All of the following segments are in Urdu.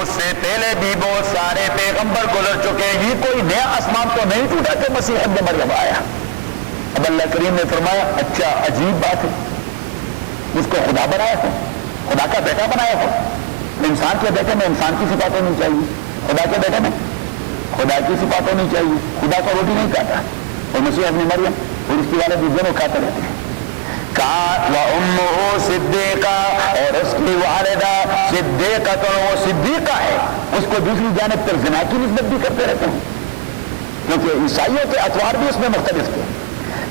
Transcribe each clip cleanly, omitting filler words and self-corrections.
اس سے پہلے بھی بہت سارے پیغمبر گزر چکے ہیں، یہ کوئی نیا آسمان تو نہیں ٹوٹا کہ مسیح ابن مریم آیا۔ اب اللہ کریم نے فرمایا اچھا عجیب بات ہے، اس کو خدا بنایا ہو، خدا کا بیٹا بنایا ہو، انسان کے بیٹے میں انسان کی صفات ہونی چاہیے، خدا کے بیٹے میں خدا کی صفات ہونی چاہیے۔ خدا کا روٹی نہیں کھاتا اور مسیح ابن مریم اور اس کی والد دونوں کھاتے رہتے ہیں۔ وَأُمُّهُ صِدِّيقَةٌ، اور اس کی والدہ صدیقہ، وہ صدیقہ ہے، اس کو دوسری جانب پر زنا کی نسبت بھی کرتے رہتے ہیں، کیونکہ عیسائیوں کے اطوار بھی اس میں مختلف تھے۔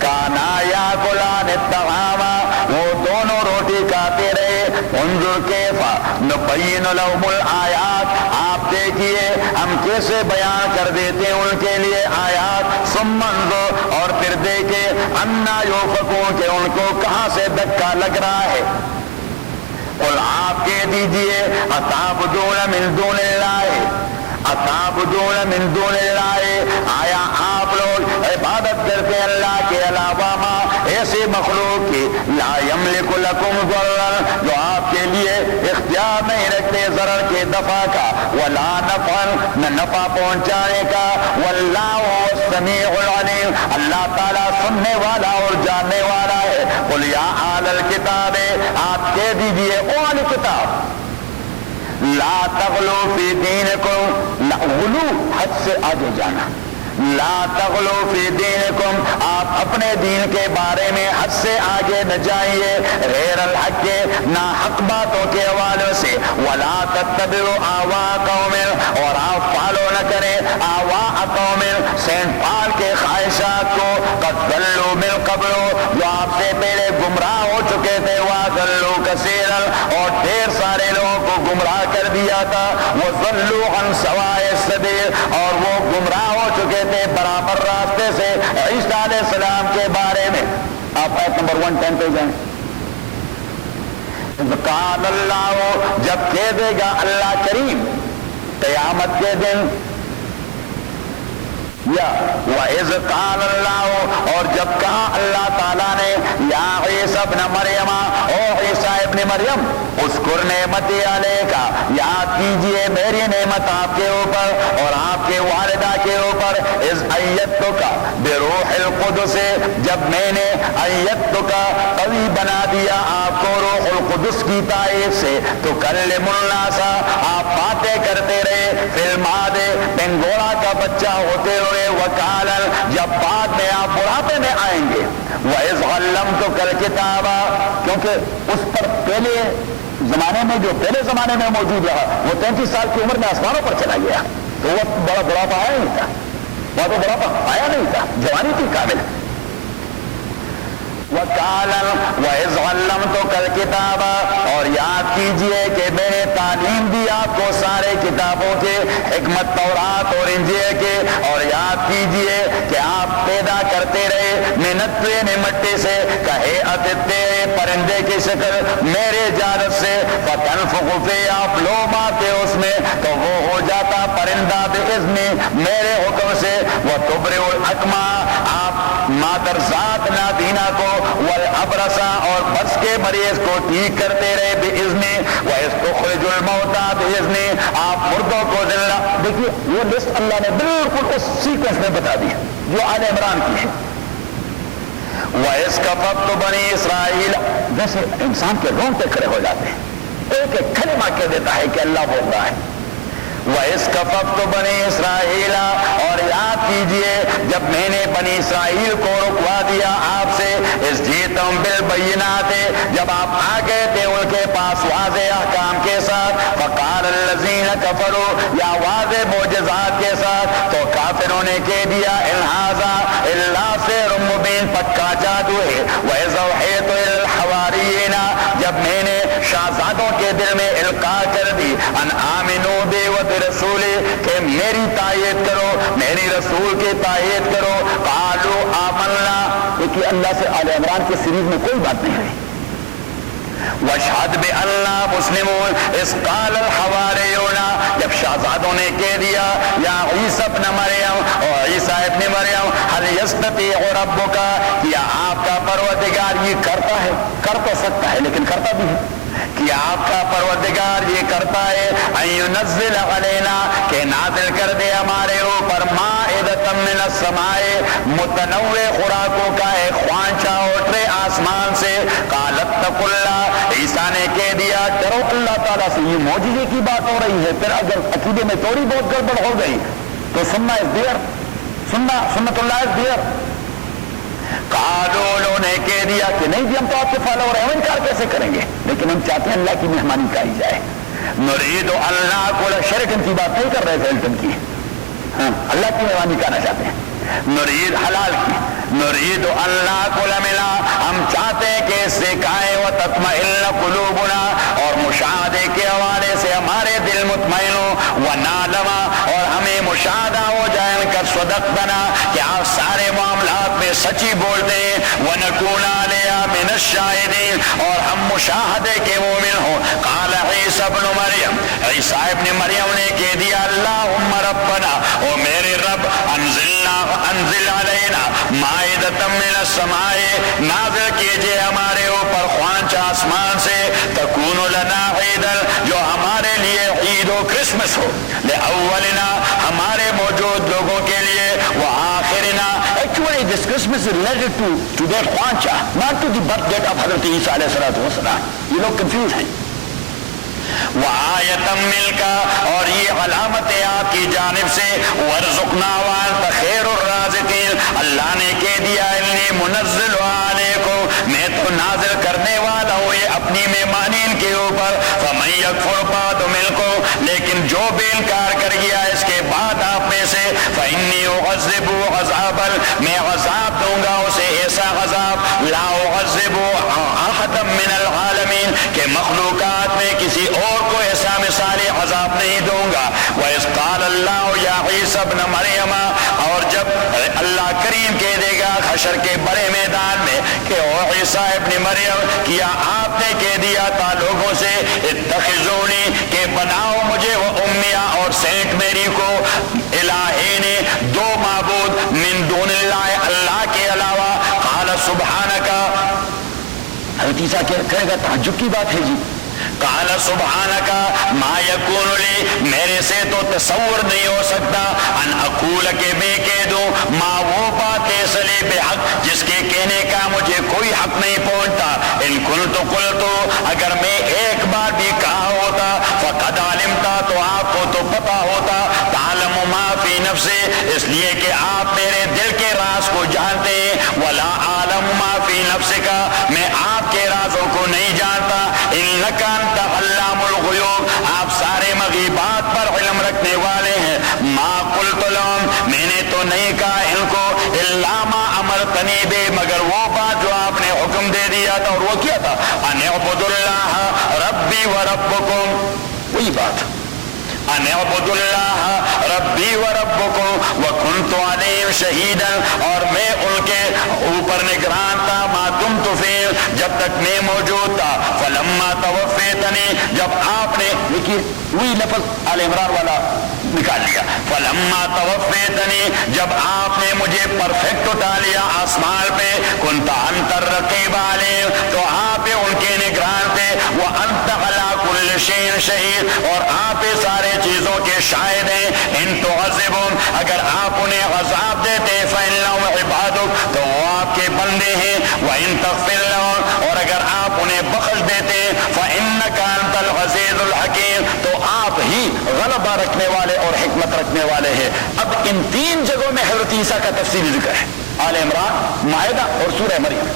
کانا یاکلان الطعام، وہ دونوں روٹی کھاتے رہے۔ انظر کیف نبین لهم الآیات، آپ دیکھیے ہم کیسے بیان کر دیتے ہیں ان کے لیے آیات۔ ثم انظر، اور پھر دیکھے انا یؤفکون، کہ ان کو کہاں سے دھکا لگ رہا ہے۔ قل، آپ کہہ دیجئے اتعبدون من دون اللہ، اتعبدون من دون اللہ، آیا آپ لوگ عبادت کرتے ہیں اللہ کے علاوہ ما ایسے مخلوق کی لا یملک لکم ضررا، جو آپ کے لیے اختیار نہیں رکھتے ضرر کے دفع کا، ولا نفعا، نہ نفع پہنچانے کا، واللہ هو السمیع العلیم، اللہ تعالیٰ سننے والا اور جاننے والا ہے۔ قل یا اہل الکتاب، آپ کہہ دیجئے او اہل کتاب، لا تغلو فی دینکم، غلو حد سے آگے جانا، لا تغلو فی دینکم، آپ اپنے دین کے بارے میں حد سے آگے نہ جائیے، غیر الحق کے، نہ حق باتوں کے حوالے سے، ولا تتبعوا اہواء قوم، اور آپ فالو نہ کریں اہواء قوم، سینٹ پال کے خواہشات کو، قد ضلوا من قبل، جو آپ سے پہلے گمراہ ہو چکے تھے، وَضَلُّوا كَثِيرًا، اور ڈھیر سارے لوگوں کو گمراہ کر دیا تھا، وَضَلُّوا عَنْ سَوَاءِ السَّبِيلِ، اور وہ گمراہ ہو چکے تھے برابر راستے سے عیسیٰ علیہ السلام کے بارے میں۔ آپ آیت نمبر 110 پہ جائیں۔ قال اللہ، جب کہہ دے گا اللہ کریم قیامت کے دن، یا وَإِذْ قَالَ اللَّهُ، اور جب کہا اللہ تعالیٰ نے یا عیسیٰ ابن مریم، او عیسیٰ ابن مریم، اذکر نعمتی علیک، یاد کیجئے میری نعمت آپ کے اوپر اور آپ کے والدہ کے اوپر، اذ ایدتک بروح القدس، جب میں نے ایدتک قوی بنا دیا آپ کو روح القدس کی تائید سے، تکلم الناس، آپ باتیں کرتے رہے، فی المہد، پنگوڑا کا بچہ ہوتے ہوئے، وکالا، جب بعد میں آپ بڑھاپے میں آئیں گے، وَإِذْ عَلَّمْتُكَ الْكِتَابَ، کیونکہ اس پر پہلے زمانے میں جو پہلے زمانے میں موجود رہا، وہ 33 سال کی عمر میں آسمانوں پر چلا گیا، تو وہ بڑا بڑھاپا آیا نہیں تھا، وہ تو بڑھاپا آیا نہیں تھا، جوانی تھی کامل۔ وَقَالَ وَإِذْ عَلَّمْتُكَ الْكِتَابَ، اور یاد کیجئے کہ میں نے تعلیم دی آپ کو سارے کتابوں کے، حکمت تورات اور انجیل کے، اور یاد کیجئے کہ آپ پیدا کرتے رہے من الطین، مٹی سے، کہیئۃ الطیر، پرندے کی شکل، میرے اجازت سے، فَتَنْفُخُ فِیہِ، آپ لو مارتے اس میں تو وہ ہو جاتا پرندہ بِإِذْنِ، میرے حکم سے، وَتُبْرِئُ الْأَکْمَحَ، آپ مادر ذات نابینا کو، والابرص، اور بس کے مریض کو ٹھیک کرتے رہے بِإِذْنِ، وَإِذْ الموتى بِإِذْنِ، آپ مردوں کو زندہ۔ دیکھیے یہ لسٹ اللہ نے بالکل اس سیکوینس میں بتا دی جو آل عمران کی ہے۔ وَإِذْ كَفَفْتُ بَنِي إِسْرَائِيلَ، جیسے انسان کے رونگٹے کھڑے ہو جاتے ہیں، ایک ایک کلمہ کہہ دیتا ہے کہ اللہ بول رہا ہے۔ وَإِذْ كَفَفْتُ بَنِي إِسْرَائِيلَ، اور یاد کیجئے جب میں نے بنی اسرائیل کو رکوا دیا آپ سے، اِذْ جِئْتُم بِالْبَيِّنَاتِ، جب آپ آ گئے تھے ان کے پاس واضح احکام کے ساتھ، فَقَالَ الَّذِينَ كَفَرُوا، یا واضح معجزات کے ساتھ، تو کافروں نے کہہ دیا اِنْ هَٰذَا إِلَّا سِحْرٌ مُّبِينٌ، پکا جادو ہے۔ وَإِذْ أَوْحَيْتُ إِلَى الْحَوَارِيِّينَ، جب میں نے شہزادوں کے دل میں القاء کر دی، ان آمنوا بی وبرسولی، کہ میری تائید کرو، میری رسول کی تائید کرو، قالوا آمنا، کہ اللہ سے آل عمران کے سیریز میں کوئی بات نہیں ہے۔ واشہد بأننا مسلمون، اذ قال الحواریون، جب شہزادوں نے کہہ دیا یا عیسیٰ ابن مریم، اور عیسیٰ ابن مریم، هل یستطیع ربک، کیا آپ کا پروردگار یہ کرتا ہے، کر تو سکتا ہے لیکن کرتا بھی ہے، کہ آپ کا پروردگار یہ کرتا ہے ان ينزل علینا کہ نازل کر دے ہمارے اوپر مائدۃ من السماء متنوع خوراکوں کا ایک خوانچہ اٹھے آسمان سے. قال اتقوا اللہ عیسیٰ نے کہہ دیا ڈرو اللہ تعالیٰ سے. یہ معجزے کی بات ہو رہی ہے. پھر اگر عقیدے میں تھوڑی بہت گڑبڑ ہو گئی تو سننا از دیئر، سنت اللہ از دیئر. قالوا انہوں نے کہہ دیا کہ نہیں جی ہم تو آپ کے فالوور ہیں، ہم انکار کیسے کریں گے، لیکن ہم چاہتے ہیں اللہ کی مہمانی کرائی جائے. نرید اللہ کو شرکن کی بات نہیں کر رہے تھے، الٹن کی، ہاں اللہ کی مہمانی کرانا چاہتے ہیں. نرید حلال کی، نرید اللہ کو ملا، ہم چاہتے ہیں کہ اس سے کائے و تطمئن قلوبنا، اور مشاہدے کے حوالے سے ہمارے دل مطمئن ہو، ونعلم اور ہمیں مشاہدہ ہو جائے ان کا صدقتنا کہ آپ سارے معاملات میں سچی بولتے ہیں، ونکون علیہ من الشاہدین اور ہم مشاہدے کے مومن ہوں. قال عیسیٰ ابن مریم، عیسیٰ ابن مریم نے کہہ دیا اللہم ربنا، او میرے رب انزل علینا مائدۃ من السماء، نازل کیجئے ہمارے اوپر خوانچہ آسمان سے، تکون لنا عیدا جو ہمارے لیے عید و کرسمس ہو، لأولنا ہمارے موجود لوگوں کے لیے، وآخرنا. Actually this Christmas is related to that خوانچہ, not to the birth date of حضرت عیسیٰ علیہ السلام. یہ لوگ کنفیوز ہیں. وآیۃ ملک اور یہ علامت ہے آپ کی جانب سے، وارزقنا وانت خیر الرازقین. اللہ نے کہہ دیا انی منزل علیکم، میں تو نازل کرنے والا ہوں یہ اپنی مہمانی ان کے اوپر. فمن یکفر بعد ملکم، لیکن جو بے انکار کر گیا اس کے بعد آپ میں سے، فانی اعذب عذابا، میں عذاب دوں گا اسے ایسا عذاب، لا اعذب احدا من العالمین کہ مخلوقات میں کسی اور کو ایسا مثالی عذاب نہیں دوں گا. وَإِذْ قَالَ اللَّهُ يَا عِيسَى ابْنَ مَرْيَمَ، اور جب اللہ کریم کہہ دے گا حشر کے بڑے میدان میں کہ او عیسیٰ ابن مریم، کیا آپ نے کہہ دیا تھا لوگوں سے اتخذونی کہ بناؤ مجھے و امیہ اور سینٹ میری کو الہین دو معبود من دون اللہ اللہ کے علاوہ. قال سبحانک، حضرت عیسیٰ کہے گا تعجب کی بات ہے جی. قال سبحانک ما یکون لی، میرے سے تو تصور نہیں ہو سکتا، ان اقول کہ میں کہہ دوں ما وہ بات ایسے بحق جس کے کہنے کا مجھے کوئی حق نہیں پہنچتا. ان کنت قلت، اگر میں ایک بار بھی کہا ہوتا، فقد علمتا تو آپ کو تو پتا ہوتا، تعلم ما فی نفسی اس لیے کہ آپ میرے دل کے راز کو جانتے ہیں، ولا عالم ما فی نفسک میں آپ کے رازوں کو نہیں جانتا. انک انت علام الغیوب، آپ سارے مغیبات پر علم رکھنے والے ہیں. ما قلت لهم، میں نے تو نہیں کہا ان کو، الا ما امرتنی بہ، مگر وہ بات جو آپ نے حکم دے دیا تھا، اور وہ کیا تھا، ان اعبدوا اللہ ربی و ربکم، وہی بات، ان اعبدوا اللہ ربی و ربکم وکنت علیہم شہیدا، اور میں ان کے اوپر نگران تھا، ما دمت فیہم جب تک میں موجود تھا. فلما توفیتنی، جب آپ نے، دیکھیے وہی لفظ آل عمران والا نکال لیا، فلما توفیتنی جب آپ نے مجھے پرفیکٹ اٹھا لیا آسمان پہ، کنت انت الرقیب علیہم تو آپ ان کے نگران تھے، وانت علی کل شیء شہید اور آپ سارے چیزوں کے شاہد ہیں. ان تعذبہم، اگر آپ انہیں عذاب دیتے، فإنہم عبادک تو وہ آپ کے بندے ہیں، وإن تغفر لهم اور اگر آپ انہیں بخش دیتے، فإنک انت العزیز الحکیم تو آپ ہی غلبہ رکھنے والے اور حکمت رکھنے والے ہیں. اب ان تین جگہوں میں حضرت عیسیٰ کا تفصیلی ذکر ہے، آل عمران، مائدہ اور سورہ مریم.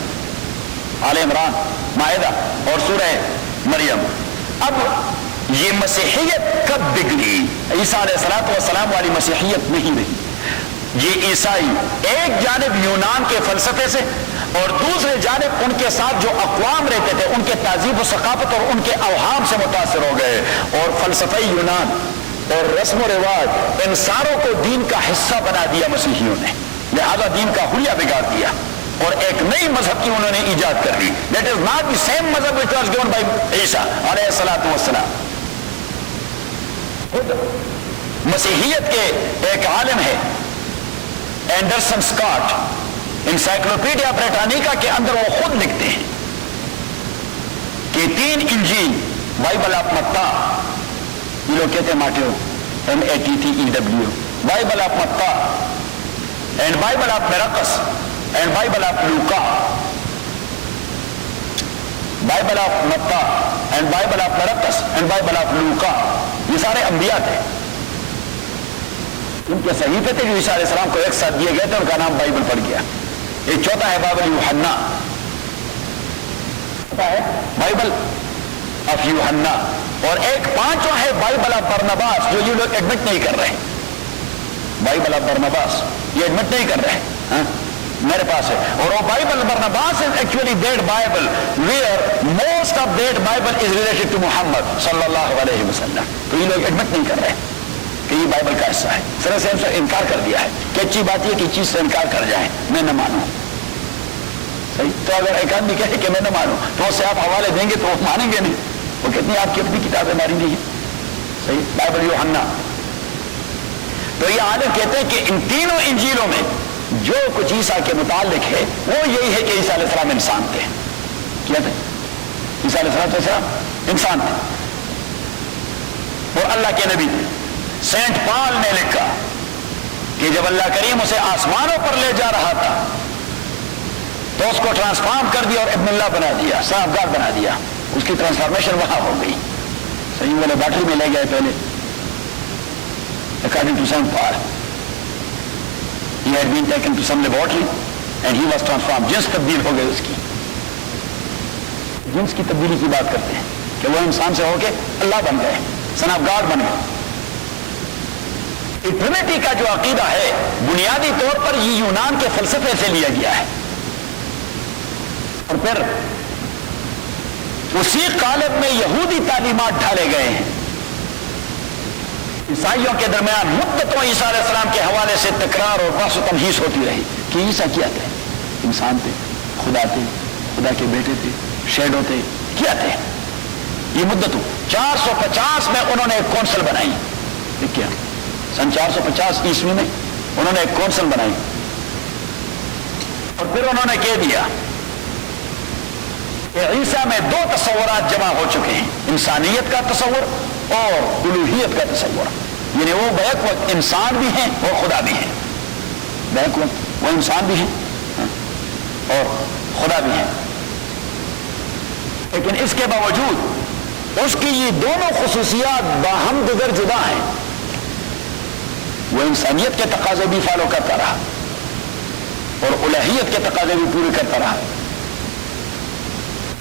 آل عمران، مائدہ اور سورہ مریم. اب یہ مسیحیت کب بگڑی؟ عیسیٰ علیہ السلام والی مسیحیت نہیں رہی. یہ عیسائی ایک جانب یونان کے فلسفے سے اور دوسرے جانب ان کے ساتھ جو اقوام رہتے تھے ان کے تہذیب و ثقافت اور ان کے اوہام سے متاثر ہو گئے، اور فلسفہ یونان اور رسم و رواج ان ساروں کو دین کا حصہ بنا دیا مسیحیوں نے، لہذا دین کا حلیہ بگاڑ دیا اور ایک نئی مذہب کی انہوں نے ایجاد کر دی. That is not the same مذہب which was given by عیسیٰ علیہ السلام. خود مسیحیت کے ایک عالم ہے اینڈرسن اسکاٹ، انسائکلوپیڈیا بریٹانیکا کے اندر وہ خود لکھتے ہیں کہ 3 انجیل بائبل آف متا، یہ لوگ کہتے ہیں ماٹیو، MATTEW، بائبل آف متا اینڈ بائبل آف مرقس اینڈ بائبل آف لوکا، بائبل آف متا اینڈ بائبل آف مرقس اینڈ بائبل آف لوکا، یہ سارے انبیاء تھے، ان کے صحیفے تھے جو عیسیٰ علیہ السلام کو ایک ساتھ دیے گئے تھے، ان کا نام بائبل پڑ گیا۔ ایک چوتھا ہے بائبل یوحنا، بائبل آف یوحنا، اور ایک پانچواں ہے بائبل آف برناباس، جو یہ لوگ ایڈمٹ نہیں کر رہے، بائبل آف برناباس یہ ایڈمٹ نہیں کر رہے، ہاں میرے پاس ہے، اور وہ Bible برناباس is actually that Bible where most of that Bible is related to محمد صلی اللہ علیہ وسلم، تو یہ لوگ ایڈمٹ نہیں کر رہے کہ یہ بائبل کا حصہ ہے، سر سے انکار کر دیا ہے کہ اچھی بات یہ کہ چیز سے انکار کر جائیں، میں نہ مانوں، صحیح؟ تو اگر ایک آدمی کہے کہ میں نہ مانوں تو اس سے آپ حوالے دیں گے تو وہ مانیں گے نہیں، وہ کتنی آپ کی اپنی کتابیں ماریں گی، صحیح؟ بائبل یوحنا، تو یہ عالم کہتے ہیں کہ ان تینوں انجیلوں میں جو کچھ عیسیٰ کے متعلق ہے وہ یہی ہے کہ عیسیٰ علیہ السلام انسان تھے، کیا تھے؟ عیسیٰ علیہ السلام انسان تھے اور اللہ کے نبی تھے۔ سینٹ پال نے لکھا کہ جب اللہ کریم اسے آسمانوں پر لے جا رہا تھا تو اس کو ٹرانسفارم کر دیا اور ابن اللہ بنا دیا، صاحب گار بنا دیا، اس کی ٹرانسفارمیشن وہاں ہو گئی، صحیح؟ وہ لیبارٹری میں لے گئے پہلے، according to Saint Paul he had been taken to some laboratory and he was transformed، جنس تبدیل ہو گئے، اس کی جنس کی تبدیلی کی بات کرتے ہیں کہ وہ انسان سے ہو کے اللہ بن گئے، سن آف گاڈ بن گئے۔ ٹرینٹی کا جو عقیدہ ہے بنیادی طور پر یہ یونان کے فلسفے سے لیا گیا ہے، اور پھر اسی قالب میں یہودی تعلیمات ڈھالے گئے ہیں۔ عیسائیوں کے درمیان مدتوں عیسیٰ علیہ السلام کے حوالے سے تکرار اور بحث و تمہیس ہوتی رہی کہ عیسیٰ کیا تھے، انسان تھے، خدا تھے، خدا کے بیٹے تھے، شیڈو تھے، کیا تھے؟ یہ مدتوں 450 میں انہوں نے ایک کونسل بنائی، کیا سن 450 عیسوی میں انہوں نے ایک کونسل بنائی، اور پھر انہوں نے کہہ دیا کہ عیسیٰ میں دو تصورات جمع ہو چکے ہیں، انسانیت کا تصور اور الوہیت کا تصور، یعنی وہ بیک وقت انسان بھی ہیں اور خدا بھی ہیں، بیک وقت وہ انسان بھی ہیں اور خدا بھی ہیں، لیکن اس کے باوجود اس کی یہ دونوں خصوصیات باہم دیگر جدا ہیں، وہ انسانیت کے تقاضے بھی فالو کرتا رہا اور الوہیت کے تقاضے بھی پورے کرتا رہا۔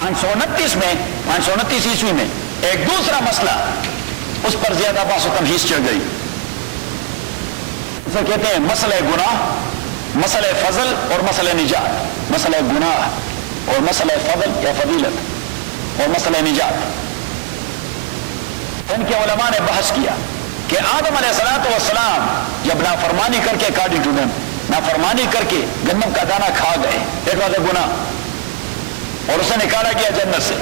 529 عیسوی میں ایک دوسرا مسئلہ، اس پر زیادہ بحث و تمہیس چڑھ گئی، اسے کہتے ہیں مسئلہ گناہ، مسئلہ فضل اور مسئلہ نجات، مسئلہ گناہ اور مسئلہ فضل یا فضیلت اور مسئلہ نجات۔ ان کے علماء نے بحث کیا کہ آدم علیہ السلام جب نافرمانی کر کے according to them نافرمانی کر کے گندم کا دانہ کھا گئے، ایک بات ہے گناہ، اور اسے نکالا گیا جنت سے،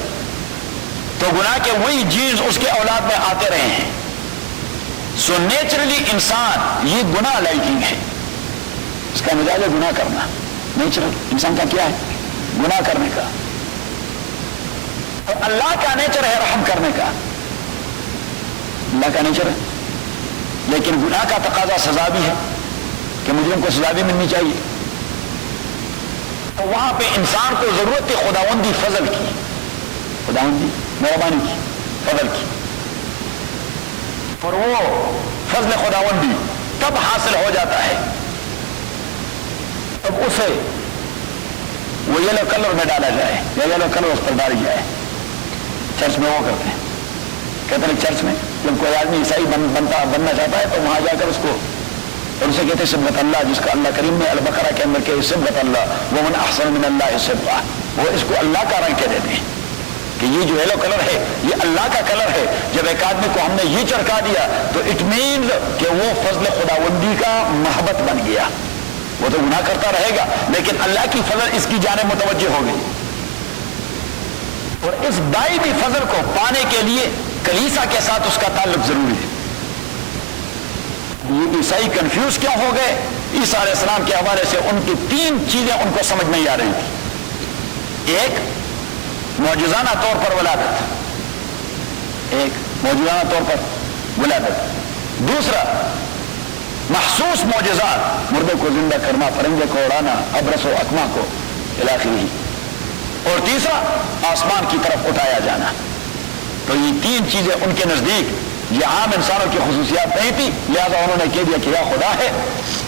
تو گناہ کے وہی جینز اس کے اولاد میں آتے رہے ہیں، سو نیچرلی انسان یہ گناہ لائکنگ ہے، اس کا مزاج ہے گناہ کرنا، نیچرل انسان کا کیا ہے؟ گناہ کرنے کا، اور اللہ کا نیچر ہے رحم کرنے کا، اللہ کا نیچر ہے، لیکن گناہ کا تقاضا سزا بھی ہے کہ مجرم کو سزا بھی ملنی چاہیے، تو وہاں پہ انسان کو ضرورت ہے خداوندی فضل کی، خداوندی مہربانی کی، فضل کی، اور وہ فضل خداوندی کب حاصل ہو جاتا ہے؟ تب اسے وہ یلو کلر میں ڈالا جائے یا یلو کلر اس پر ڈالی جائے۔ چرچ میں وہ کرتے ہیں، کیتھولک چرچ میں جب کوئی آدمی عیسائی بننا چاہتا ہے تو وہاں جا کر اس کو، اور اسے کہتے ہیں صبغۃ اللہ، جس کا اللہ کریم نے البقرہ کے اندر کہ صبغۃ اللہ ومن احسن من اللہ صبغہ، وہ اس کو اللہ کا رنگ کہہ دیتے ہیں کہ یہ جو یلو کلر ہے یہ اللہ کا کلر ہے۔ جب ایک آدمی کو ہم نے یہ چڑکا دیا تو اٹ مینز کہ وہ فضل خداوندی کا محبت بن گیا، وہ تو گناہ کرتا رہے گا لیکن اللہ کی فضل اس کی جانب متوجہ ہو گئی، اور اس دائمی فضل کو پانے کے لیے کلیسا کے ساتھ اس کا تعلق ضروری ہے۔ یہ عیسائی کنفیوز کیوں ہو گئے؟ عیسیٰ علیہ السلام کے حوالے سے ان کی تین چیزیں ان کو سمجھ نہیں آ رہی تھی۔ ایک، معجزانہ طور پر ولادت، ایک موجودانہ طور پر ولادت. دوسرا محسوس معجزات، مردے کو زندہ کرنا، پرندے کو اڑانا، ابرس و اکما کو الاخری. اور تیسرا آسمان کی طرف اٹھایا جانا. تو یہ تین چیزیں ان کے نزدیک یہ عام انسانوں کی خصوصیات نہیں تھی، لہذا انہوں نے کہہ دیا کہ یا خدا ہے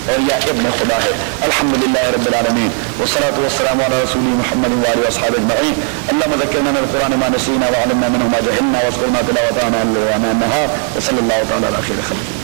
اور یا ابن خدا ہے. الحمدللہ رب العالمین والصلاة والسلام علی رسول محمد وآلہ وصحبہ اجمعین. اللهم ذکرنا من القرآن ما نسینا وعلمنا منه ما جهلنا واذكرنا تلاوته آناء الليل وآناء النهار وصلی اللہ تعالی علی خیر خلقہ.